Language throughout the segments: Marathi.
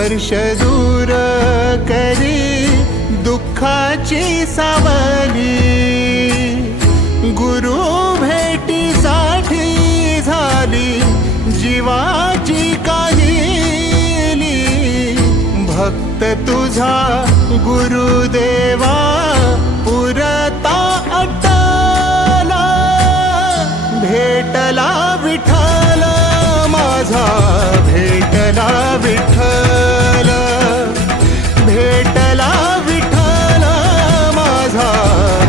स्पर्श दूर करी दुःखाची सावली। गुरु भेटीसाठी झाली जीवाची काहिली। भक्त तुझा गुरुदेवा पुरता अटला। भेटला विठ्ठल माझा, भेटला विठ्ठल, भेटला विठ्ठल माझा,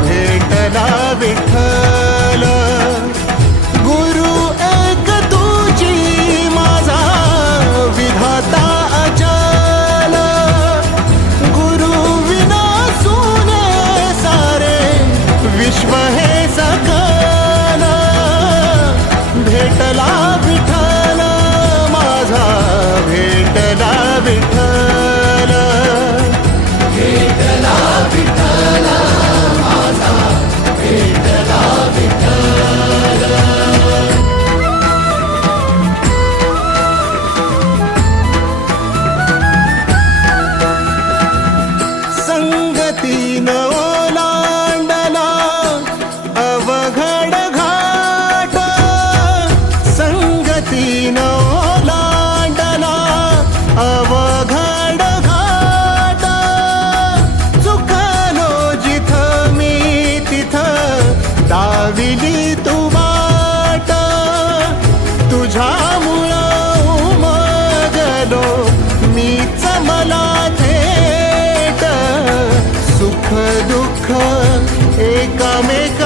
भेटला विठ्ठल। गुरु एक तुझी माझा विधाता अचल। गुरु विना सुने सारे विश्व हे सकल। भेटला विठ्ठल माझा, भेटला विठ्ठल, भेटला विठ्ठल माझा, भेटला विठ्ठल। संगतीनं ओलांडला अवघड घाट। संगतीनं ओलांडला अवघड घाट। चुकलो जिथं मी तिथं दाविली तू वाट। तुझ्यामुळं उमगलो मीच मला थेट। सुख दुःख एकामेक